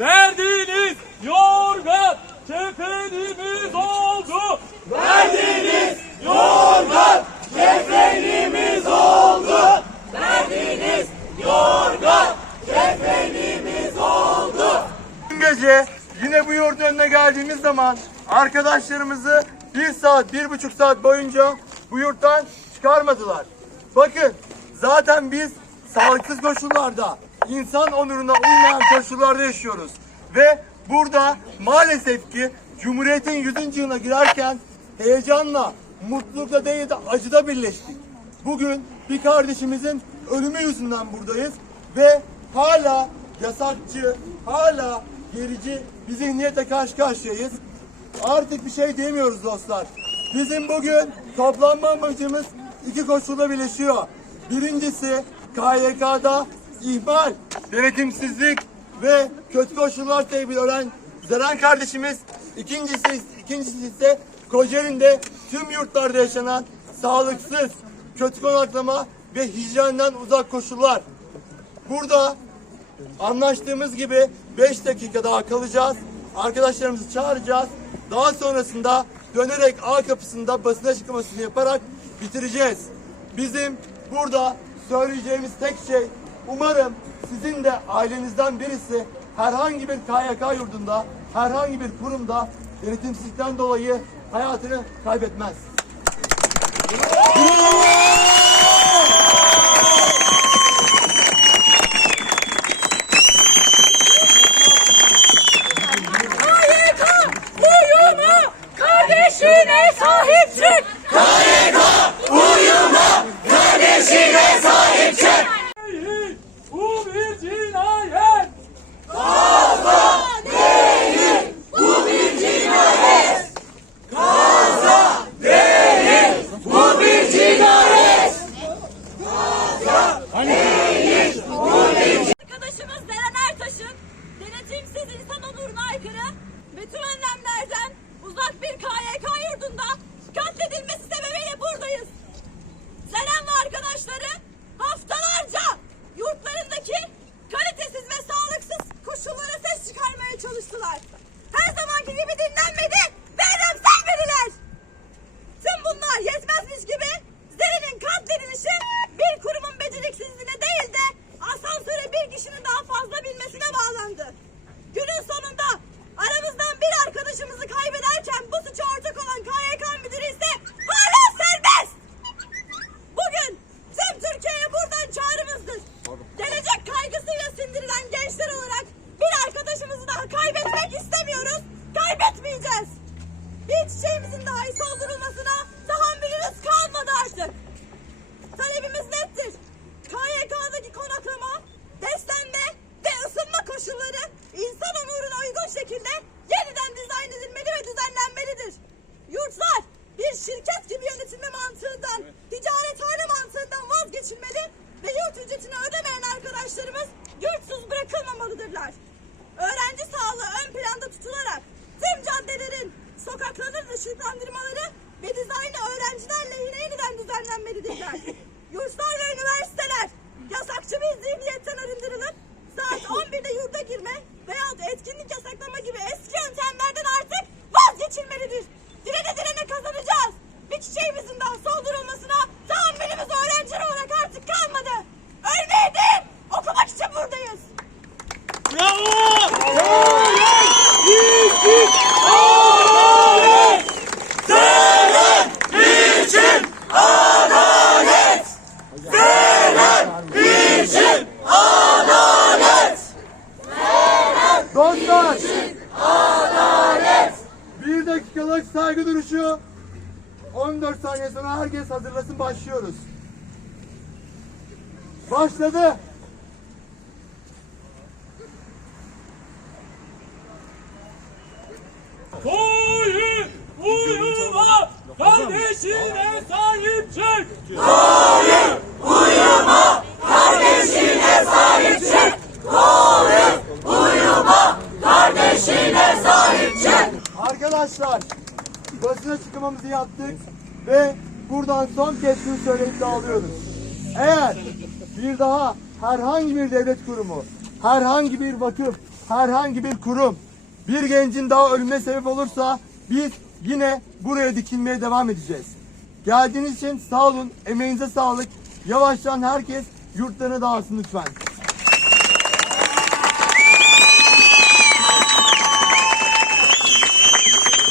Verdiğiniz yorgan kefenimiz oldu. Verdiğiniz yorgan kefenimiz oldu. Verdiğiniz yorgan kefenimiz oldu. Dün gece yine bu yurdun önüne geldiğimiz zaman arkadaşlarımızı bir saat, bir buçuk saat boyunca bu yurttan çıkarmadılar. Bakın zaten biz sağlıksız koşullarda insan onuruna uymayan koşullarda yaşıyoruz. Ve burada maalesef ki Cumhuriyet'in 100. yılına girerken heyecanla, mutlulukla değil de acıda birleştik. Bugün bir kardeşimizin ölümü yüzünden buradayız ve hala yasakçı, hala gerici bir zihniyetle karşı karşıyayız. Artık bir şey demiyoruz dostlar. Bizim bugün toplanma amacımız iki koşulda birleşiyor. Birincisi KYK'da ihmal, denetimsizlik ve kötü koşullar sebebiyle ölen kardeşimiz. İkincisi, ikincisi ise Kocaeli'nde tüm yurtlarda yaşanan sağlıksız, kötü konaklama ve hijyenden uzak koşullar. Burada anlaştığımız gibi 5 dakika daha kalacağız. Arkadaşlarımızı çağıracağız. Daha sonrasında dönerek A kapısında basın açıklamasını yaparak bitireceğiz. Bizim burada söyleyeceğimiz tek şey umarım sizin de ailenizden birisi herhangi bir KYK yurdunda, herhangi bir kurumda denetimsizlikten dolayı hayatını kaybetmez. KYK uyuma kardeşine sahip çık. Bu bir cinayet. Arkadaşımız Deren Ertaş'ın denetimsiz insan onuruna aykırı ve tüm önlemlerden uzak bir KYK yurdunda katledilmesi sebebiyle buradayız. Deren ve arkadaşları haftalarca yurtlarındaki kalitesiz ve sağlıksız koşullara ses çıkarmaya çalıştılar. Her zamanki gibi dinlenmedi ve eylemselmediler. Tüm bunlar yetmezmiş gibi Zerrin'in katledilişi bir kurumun beceriksizliğine değil de asansöre bir kişinin daha fazla bağlandı. Günün sonunda aramızdan bir arkadaşımızı kaybederken bu suça ortak yurt ücretini ödemeyen arkadaşlarımız yurtsuz bırakılmamalıdırlar. Öğrenci sağlığı ön planda tutularak tüm caddelerin sokakların ışıklandırmaları ve dizaynı öğrenciler lehine yeniden düzenlenmelidirler. Dakikalık saygı duruşu. 14 saniye sonra herkes hazırlasın başlıyoruz. Başladı. Koyun uyuma kardeşine sahip çık. Arkadaşlar basın açıklamamızı yaptık ve buradan son kez şunu söyleyip dağılıyoruz. Eğer bir daha herhangi bir devlet kurumu, herhangi bir vakıf, herhangi bir kurum bir gencin daha ölümüne sebep olursa biz yine buraya dikilmeye devam edeceğiz. Geldiğiniz için sağ olun, emeğinize sağlık. Yavaştan herkes yurtlarına dağılsın lütfen.